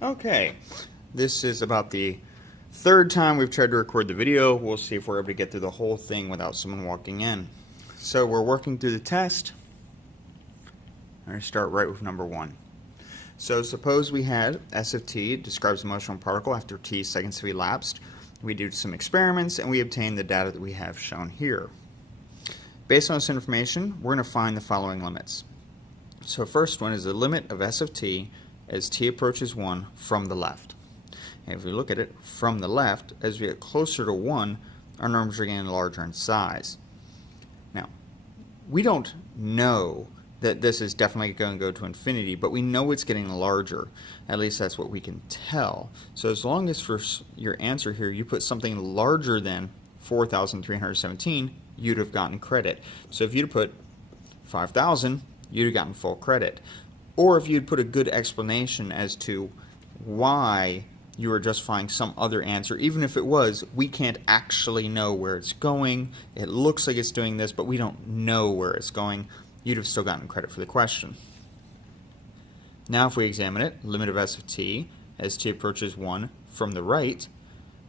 Okay, this is about the third time we've tried to record the video. We'll see if we're able to get through the whole thing without someone walking in. So we're working through the test. I'm going to start right with number 1. So suppose we had S of t describes the motion of a particle after t seconds have elapsed. We do some experiments and we obtain the data that we have shown here. Based on this information, we're going to find the following limits. So first one is the limit of S of t as t approaches 1 from the left. And if we look at it from the left, as we get closer to 1, our numbers are getting larger in size. Now, we don't know that this is definitely going to go to infinity, but we know it's getting larger. At least that's what we can tell. So as long as for your answer here you put something larger than 4,317, you'd have gotten credit. So if you'd put 5,000, you'd have gotten full credit. Or if you'd put a good explanation as to why you were justifying some other answer, even if it was, we can't actually know where it's going. It looks like it's doing this, but we don't know where it's going. You'd have still gotten credit for the question. Now if we examine it, limit of S of t as t approaches 1 from the right,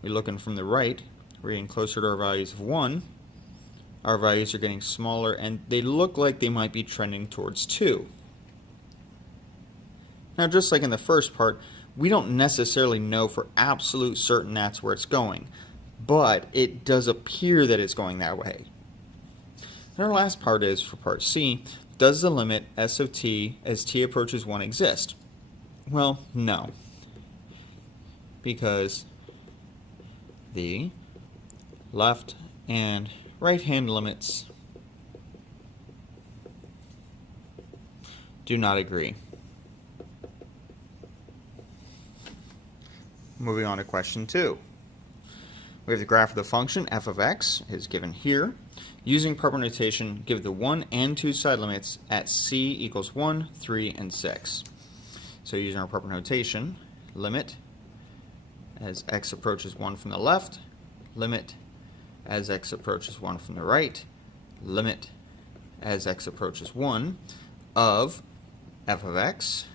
we're looking from the right, we're getting closer to our values of 1. Our values are getting smaller and they look like they might be trending towards 2. Now just like in the first part, we don't necessarily know for absolute certain that's where it's going, but it does appear that it's going that way. And our last part is, for part C, does the limit S of t as t approaches 1 exist? Well, no, because the left and right hand limits do not agree. Moving on to question 2. We have the graph of the function f of x is given here. Using proper notation, give the 1 and 2 side limits at c equals 1, 3, and 6. So using our proper notation, limit as x approaches 1 from the left, limit as x approaches 1 from the right, limit as x approaches 1 of f of x,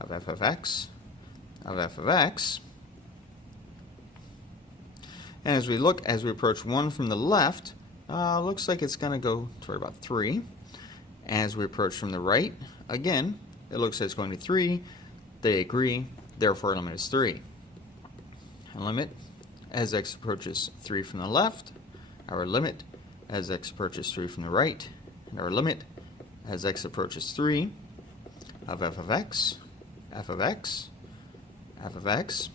of f of x, of f of x. And as we approach 1 from the left, looks like it's going to go to about 3. As we approach from the right, again, it looks like it's going to 3. They agree, therefore our limit is 3. And limit as x approaches 3 from the left, our limit as x approaches 3 from the right, and our limit as x approaches 3 of f of x, f of x, f of x.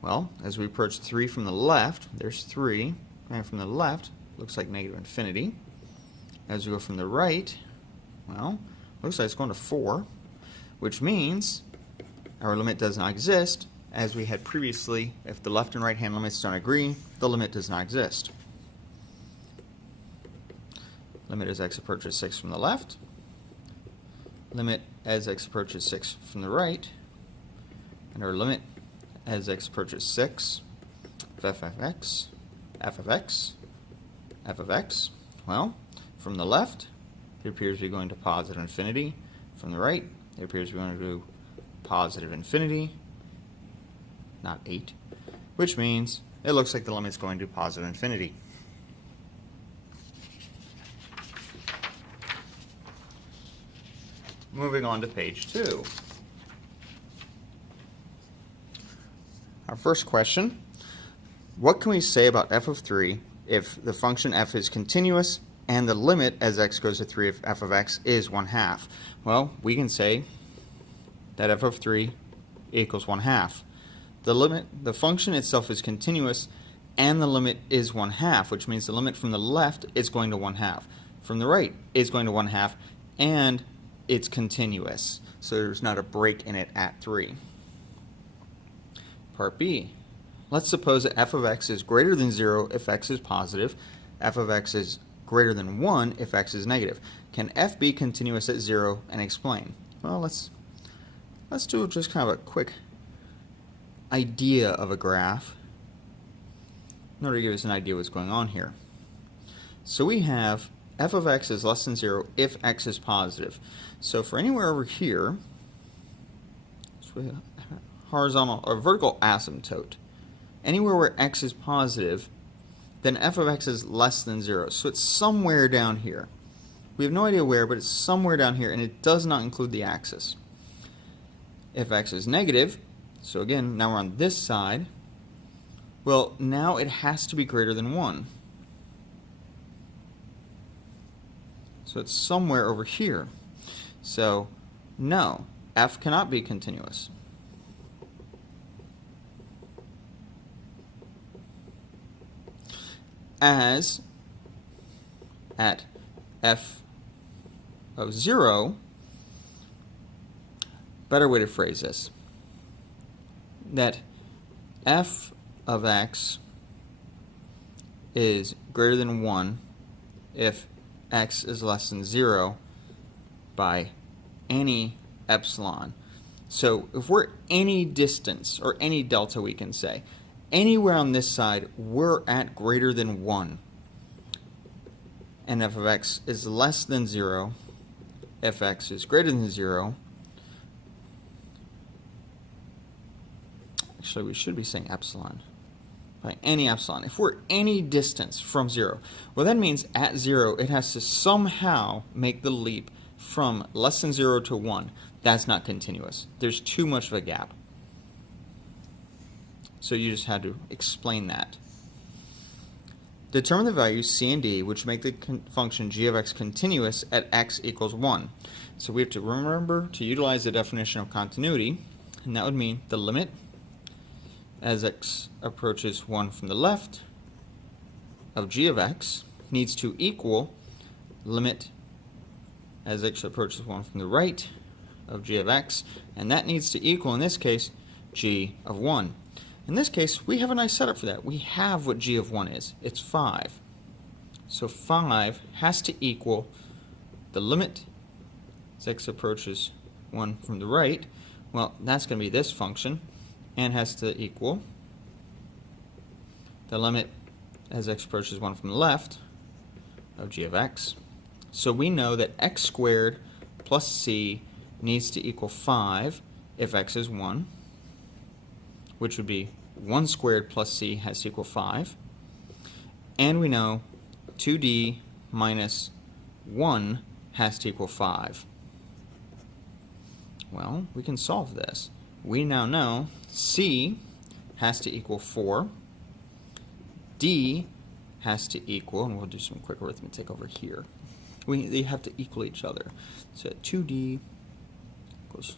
Well, as we approach 3 from the left, there's 3, and from the left, looks like negative infinity. As we go from the right, well, looks like it's going to 4, which means our limit does not exist. As we had previously, if the left and right hand limits don't agree, the limit does not exist. Limit as x approaches 6 from the left, limit as x approaches 6 from the right, and our limit as x approaches 6 of f of x, f of x, f of x. Well, from the left, it appears to be going to positive infinity. From the right, it appears to be going to positive infinity, not 8, which means it looks like the limit's going to positive infinity. Moving on to page 2. Our first question, what can we say about f of 3 if the function f is continuous and the limit as x goes to 3 of f of x is 1/2? Well, we can say that f of 3 equals 1/2. The function itself is continuous and the limit is 1/2, which means the limit from the left is going to 1/2. From the right is going to 1/2, and it's continuous, so there's not a break in it at 3. Part B. Let's suppose that f of x is greater than 0 if x is positive, f of x is greater than 1 if x is negative. Can f be continuous at 0 and explain? Well, let's do just kind of a quick idea of a graph in order to give us an idea what's going on here. So we have f of x is less than 0 if x is positive. So for anywhere over here, so we horizontal or vertical asymptote. Anywhere where x is positive, then f of x is less than 0. So it's somewhere down here. We have no idea where, but it's somewhere down here, and it does not include the axis. If x is negative, so again, now we're on this side, well, now it has to be greater than 1. So it's somewhere over here. So, no, f cannot be continuous. As at f of 0, better way to phrase this, that f of x is greater than 1 if x is less than 0 by any epsilon. So if we're any distance, or any delta we can say, anywhere on this side, we're at greater than 1. And f of x is less than 0 if x is greater than 0. Actually, we should be saying epsilon. By any epsilon. If we're any distance from 0, well, that means at 0, it has to somehow make the leap from less than 0 to 1. That's not continuous. There's too much of a gap. So you just had to explain that. Determine the values c and d, which make the function g of x continuous at x equals 1. So we have to remember to utilize the definition of continuity, and that would mean the limit as x approaches 1 from the left of g of x needs to equal limit as x approaches 1 from the right of g of x, and that needs to equal, in this case, g of 1. In this case, we have a nice setup for that. We have what g of 1 is. It's 5. So 5 has to equal the limit as x approaches 1 from the right. Well, that's going to be this function, and has to equal the limit as x approaches 1 from the left of g of x. So we know that x squared plus c needs to equal 5 if x is 1, which would be 1 squared plus c has to equal 5. And we know 2d minus 1 has to equal 5. Well, we can solve this. We now know c has to equal 4, d has to equal, and we'll do some quick arithmetic over here. They have to equal each other. So 2d equals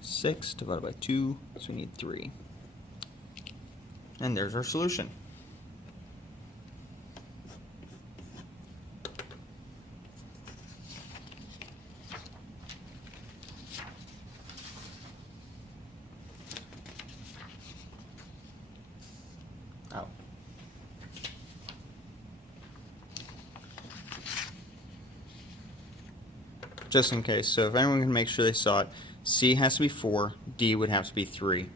6 divided by 2, so we need 3. And there's our solution. Oh. Just in case, so if anyone can make sure they saw it, c has to be 4, d would have to be 3.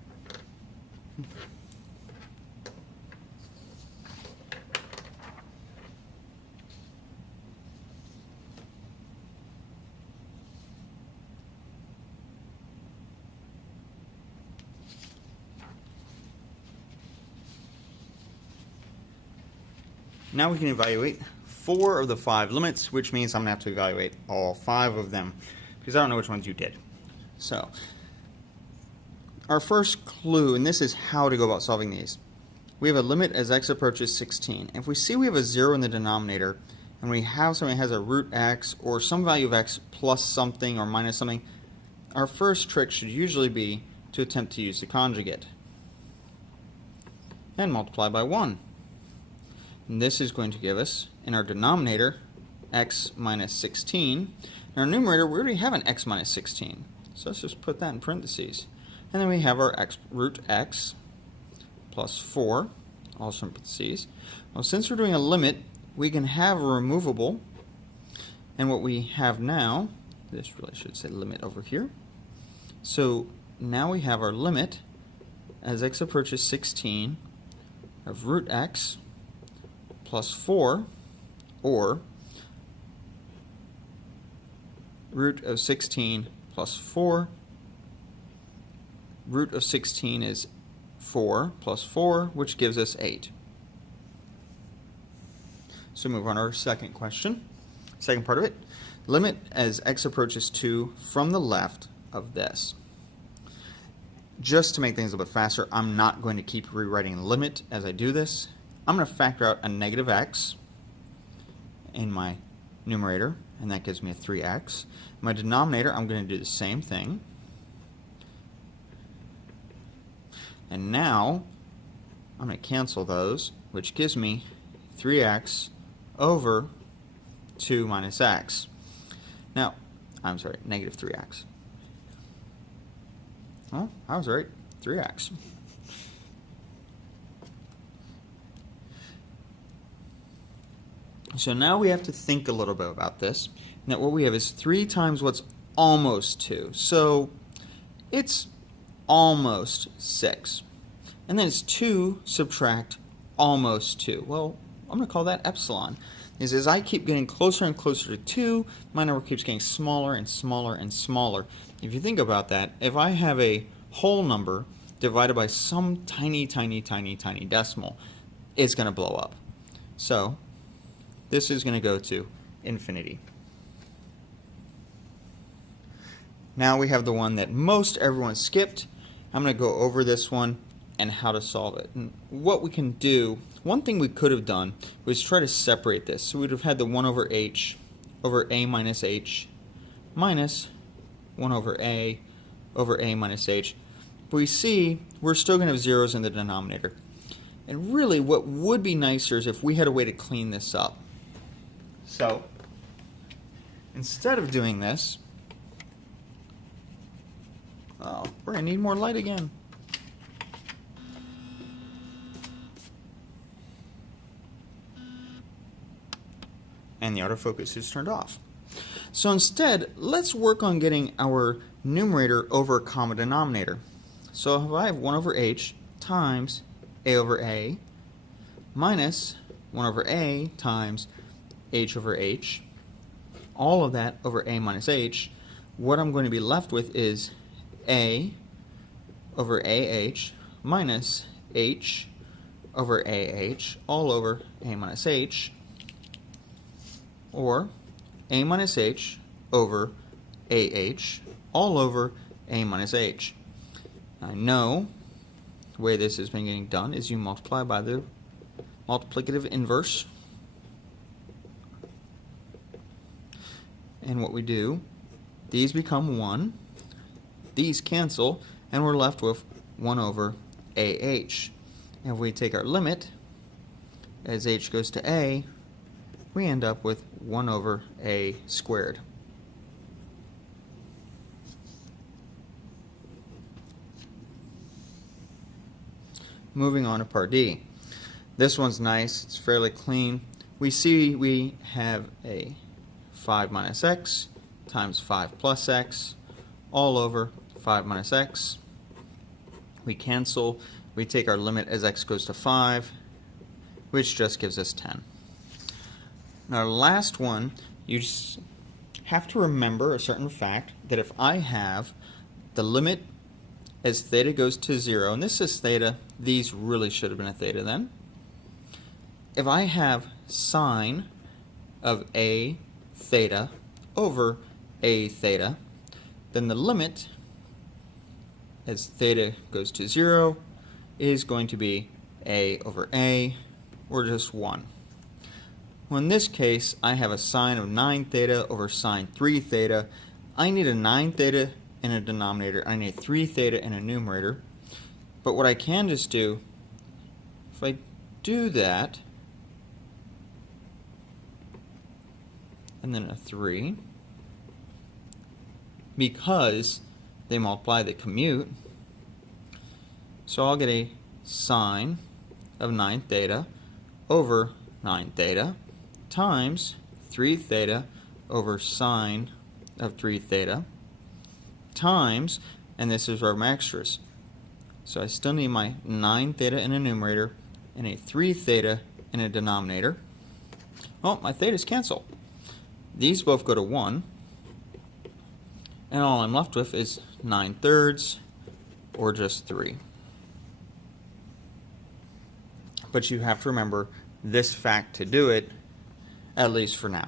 Now we can evaluate 4 of the 5 limits, which means I'm going to have to evaluate all 5 of them, because I don't know which ones you did. So, our first clue, and this is how to go about solving these. We have a limit as x approaches 16. If we see we have a 0 in the denominator, and we have something that has a root x, or some value of x plus something or minus something, our first trick should usually be to attempt to use the conjugate. And multiply by 1. And this is going to give us, in our denominator, x minus 16. In our numerator, we already have an x minus 16. So let's just put that in parentheses. And then we have our x root x plus 4, also in parentheses. Well, since we're doing a limit, we can have a removable. And what we have now, this really should say limit over here. So now we have our limit as x approaches 16 of root x plus 4, or root of 16 plus 4 root of 16 is 4 plus 4, which gives us 8. So move on to our second question. Second part of it. Limit as x approaches 2 from the left of this. Just to make things a little bit faster, I'm not going to keep rewriting limit as I do this. I'm going to factor out a negative x in my numerator, and that gives me a 3x. My denominator, I'm going to do the same thing. And now, I'm going to cancel those, which gives me 3x over 2 minus x. Now, I'm sorry, negative 3x. Oh, I was right, 3x. So now we have to think a little bit about this. And that what we have is 3 times what's almost 2. So it's almost 6. And then it's 2 subtract almost 2. Well, I'm going to call that epsilon. Is as I keep getting closer and closer to 2, my number keeps getting smaller and smaller and smaller. If you think about that, if I have a whole number divided by some tiny, tiny, tiny, tiny decimal, it's going to blow up. So this is going to go to infinity. Now we have the one that most everyone skipped. I'm going to go over this one and how to solve it. And what we can do, one thing we could have done was try to separate this. So we'd have had the 1 over h over a minus h minus 1 over a minus h. But we see we're still going to have zeros in the denominator. And really what would be nicer is if we had a way to clean this up. So instead of doing this, oh, we're going to need more light again. And the autofocus is turned off. So instead, let's work on getting our numerator over a common denominator. So if I have 1 over h times a over a minus 1 over a times h over h, all of that over a minus h, what I'm going to be left with is a over ah minus h over ah all over a minus h, or a minus h over ah all over a minus h. I know the way this has been getting done is you multiply by the multiplicative inverse. And what we do, these become 1, these cancel, and we're left with 1 over ah. And if we take our limit, as h goes to a, we end up with 1 over a squared. Moving on to part D. This one's nice, it's fairly clean. We see we have a 5 minus x times 5 plus x all over 5 minus x. We cancel, we take our limit as x goes to 5, which just gives us 10. Now our last one, you just have to remember a certain fact that if I have the limit as theta goes to 0, and this is theta, these really should have been a theta then. If I have sine of a theta over a theta, then the limit as theta goes to 0 is going to be a over a, or just 1. Well, in this case, I have a sine of 9 theta over sine 3 theta. I need a 9 theta in a denominator. I need a 3 theta in a numerator. But what I can just do, if I do that, and then a 3, because they multiply, they commute, so I'll get a sine of 9 theta over 9 theta times 3 theta over sine of 3 theta times, and this is where my extras. So I still need my 9 theta in a numerator and a 3 theta in a denominator. Well, my thetas cancel. These both go to 1, and all I'm left with is 9 thirds or just 3. But you have to remember this fact to do it, at least for now.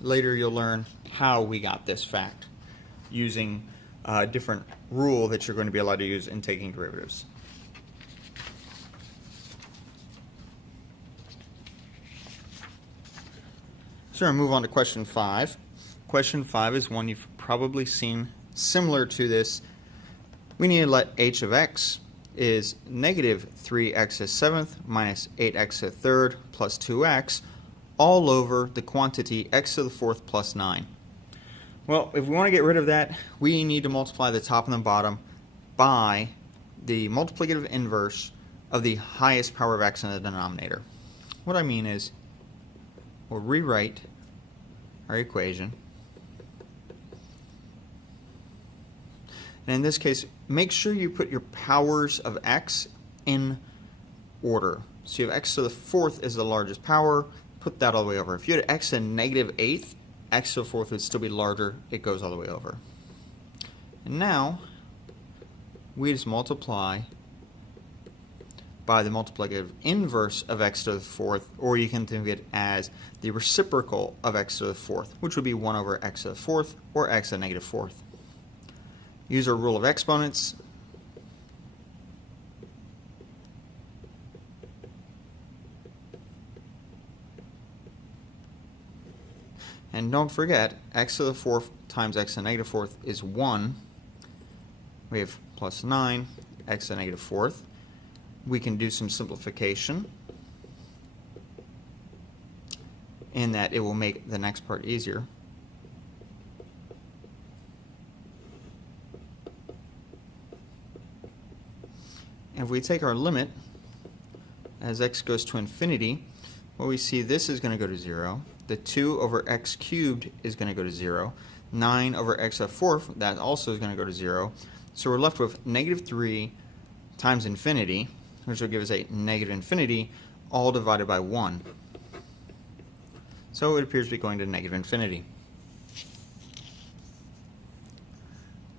Later you'll learn how we got this fact using a different rule that you're going to be allowed to use in taking derivatives. So we're going to move on to question 5. Question 5 is one you've probably seen similar to this. We need to let h of x is negative 3x to the 7th minus 8x to the 3rd plus 2x all over the quantity x to the 4th plus 9. Well, if we want to get rid of that, we need to multiply the top and the bottom by the multiplicative inverse of the highest power of x in the denominator. What I mean is, we'll rewrite our equation. And in this case, make sure you put your powers of x in order. So you have x to the 4th is the largest power, put that all the way over. If you had x to the negative 8th, x to the 4th would still be larger, it goes all the way over. And now, we just multiply by the multiplicative inverse of x to the 4th, or you can think of it as the reciprocal of x to the 4th, which would be 1 over x to the 4th, or x to the negative 4th. Use our rule of exponents. And don't forget, x to the 4th times x to the negative 4th is 1. We have plus 9, x to the negative 4th. We can do some simplification in that it will make the next part easier. If we take our limit as x goes to infinity, well, we see this is going to go to 0. The 2 over x cubed is going to go to 0. 9 over x to the 4th, that also is going to go to 0. So we're left with negative 3 times infinity, which will give us a negative infinity, all divided by 1. So it appears to be going to negative infinity.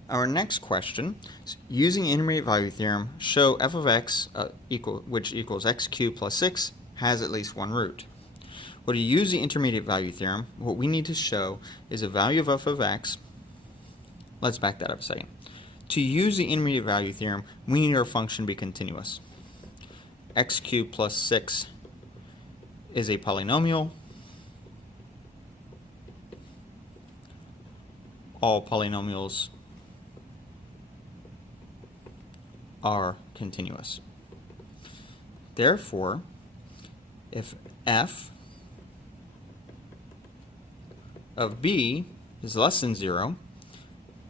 Our next question is, using intermediate value theorem, show f of x which equals x cubed plus 6 has at least one root. Well, to use the intermediate value theorem, what we need to show is a value of f of x. Let's back that up a second. To use the intermediate value theorem, we need our function to be continuous. X cubed plus 6 is a polynomial. All polynomials are continuous. Therefore, if f of b is less than 0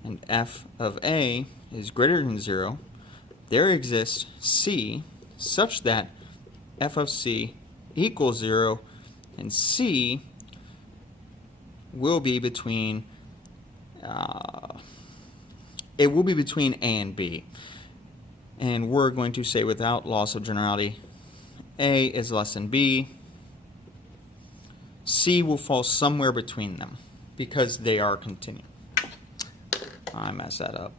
and f of a is greater than 0, there exists c such that f of c equals 0 and c will be between it will be between a and b. And we're going to say, without loss of generality, a is less than b. C will fall somewhere between them because they are continuous. I messed that up.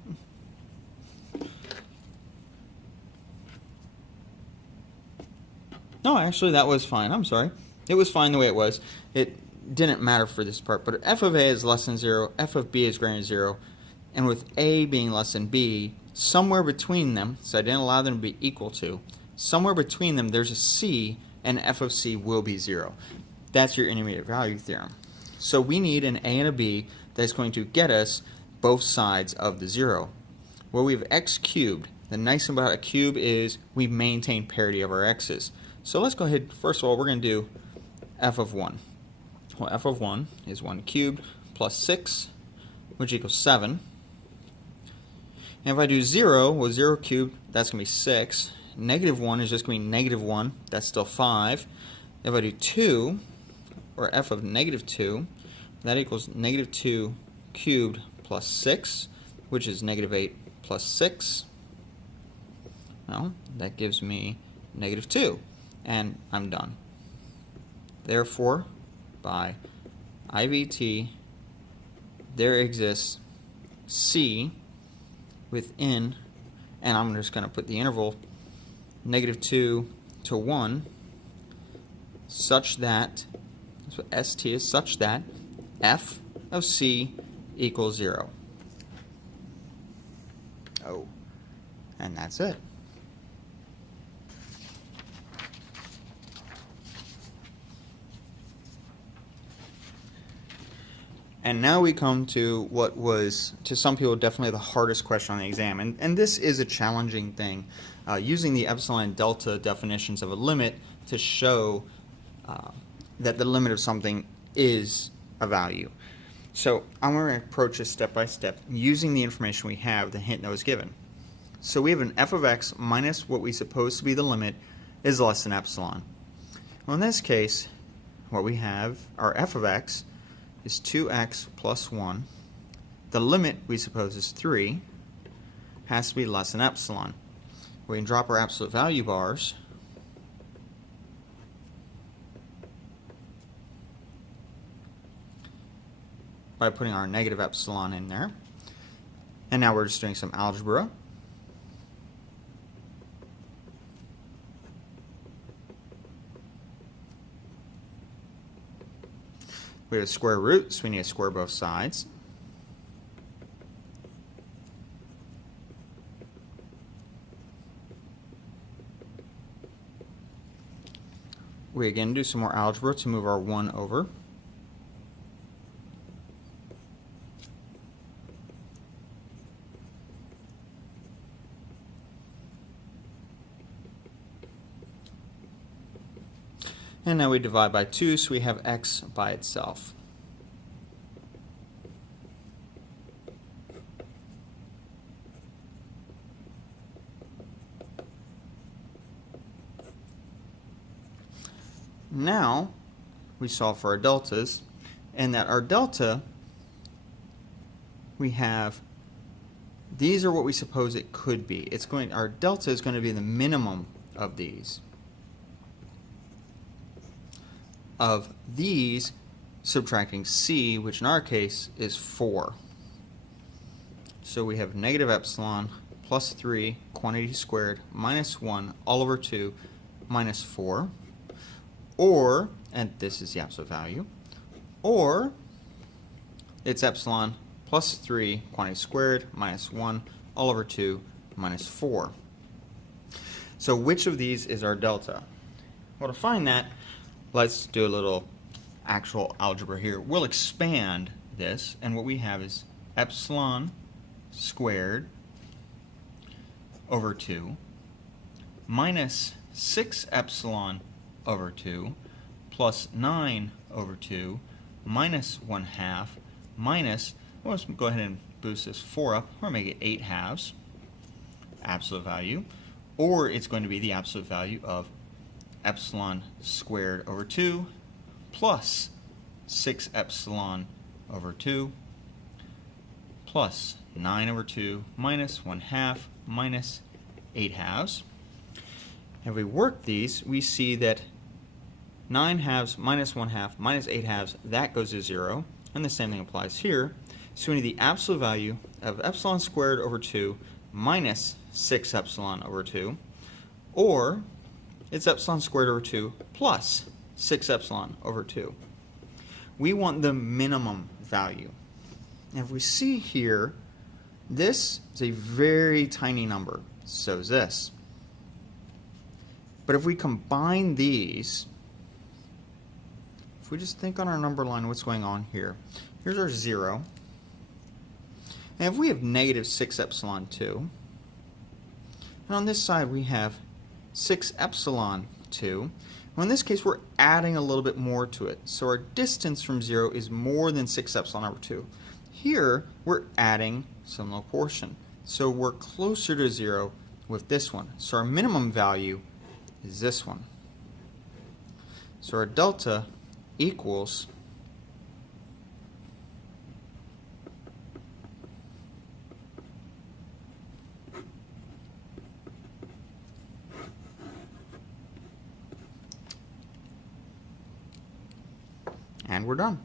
No, actually that was fine. I'm sorry. It was fine the way it was. It didn't matter for this part. But f of a is less than 0, f of b is greater than 0, and with a being less than b, somewhere between them, so I didn't allow them to be equal to, somewhere between them there's a c, and f of c will be 0. That's your intermediate value theorem. So we need an a and a b that's going to get us both sides of the 0. Well, we have x cubed. The nice thing about a cube is we maintain parity of our x's. So let's go ahead, first of all, we're going to do f of 1. Well, f of 1 is 1 cubed plus 6, which equals 7. And if I do 0, well, 0 cubed, that's going to be 6. Negative 1 is just going to be negative 1. That's still 5. If I do 2, or f of negative 2, that equals negative 2 cubed plus 6, which is negative 8 plus 6. Well, that gives me negative 2. And I'm done. Therefore, by IVT, there exists c, within, and I'm just going to put the interval -2 to 1 such that, that's what ST is, such that f of c equals 0. Oh, and that's it. And now we come to what was, to some people, definitely the hardest question on the exam. And this is a challenging thing, using the epsilon and delta definitions of a limit to show that the limit of something is a value. So I'm going to approach this step by step using the information we have, the hint that was given. So we have an f of x minus what we suppose to be the limit is less than epsilon. Well, in this case, what we have, our f of x, is 2x plus 1. The limit we suppose is 3, has to be less than epsilon. We can drop our absolute value bars by putting our negative epsilon in there. And now we're just doing some algebra. We have a square root, so we need to square both sides. We again do some more algebra to move our 1 over. And now we divide by 2, so we have x by itself. Now we solve for our deltas, and that our delta, we have, these are what we suppose it could be. Our delta is going to be the minimum of these. Of these, subtracting c, which in our case is 4. So we have negative epsilon plus 3 quantity squared minus 1 all over 2 minus 4. Or, and this is the absolute value, or it's epsilon plus 3 quantity squared minus 1 all over 2 minus 4. So which of these is our delta? Well, to find that, let's do a little actual algebra here. We'll expand this, and what we have is epsilon squared over 2 minus 6 epsilon over 2 plus 9 over 2 minus 1/2 minus, well, let's go ahead and boost this 4 up, or make it 8/2 absolute value, or it's going to be the absolute value of epsilon squared over 2 plus 6 epsilon over 2 plus 9 over 2 minus 1/2 minus 8/2. If we work these, we see that 9/2 minus 1/2 minus 8/2, that goes to 0, and the same thing applies here. So we need the absolute value of epsilon squared over 2 minus 6 epsilon over 2, or it's epsilon squared over 2 plus 6 epsilon over 2. We want the minimum value. And if we see here, this is a very tiny number. So is this. But if we combine these, if we just think on our number line what's going on here, here's our 0. And if we have negative 6 epsilon 2, and on this side we have 6 epsilon 2, well, in this case we're adding a little bit more to it. So our distance from 0 is more than 6 epsilon over 2. Here we're adding some little portion. So we're closer to 0 with this one. So our minimum value is this one. So our delta equals and we're done.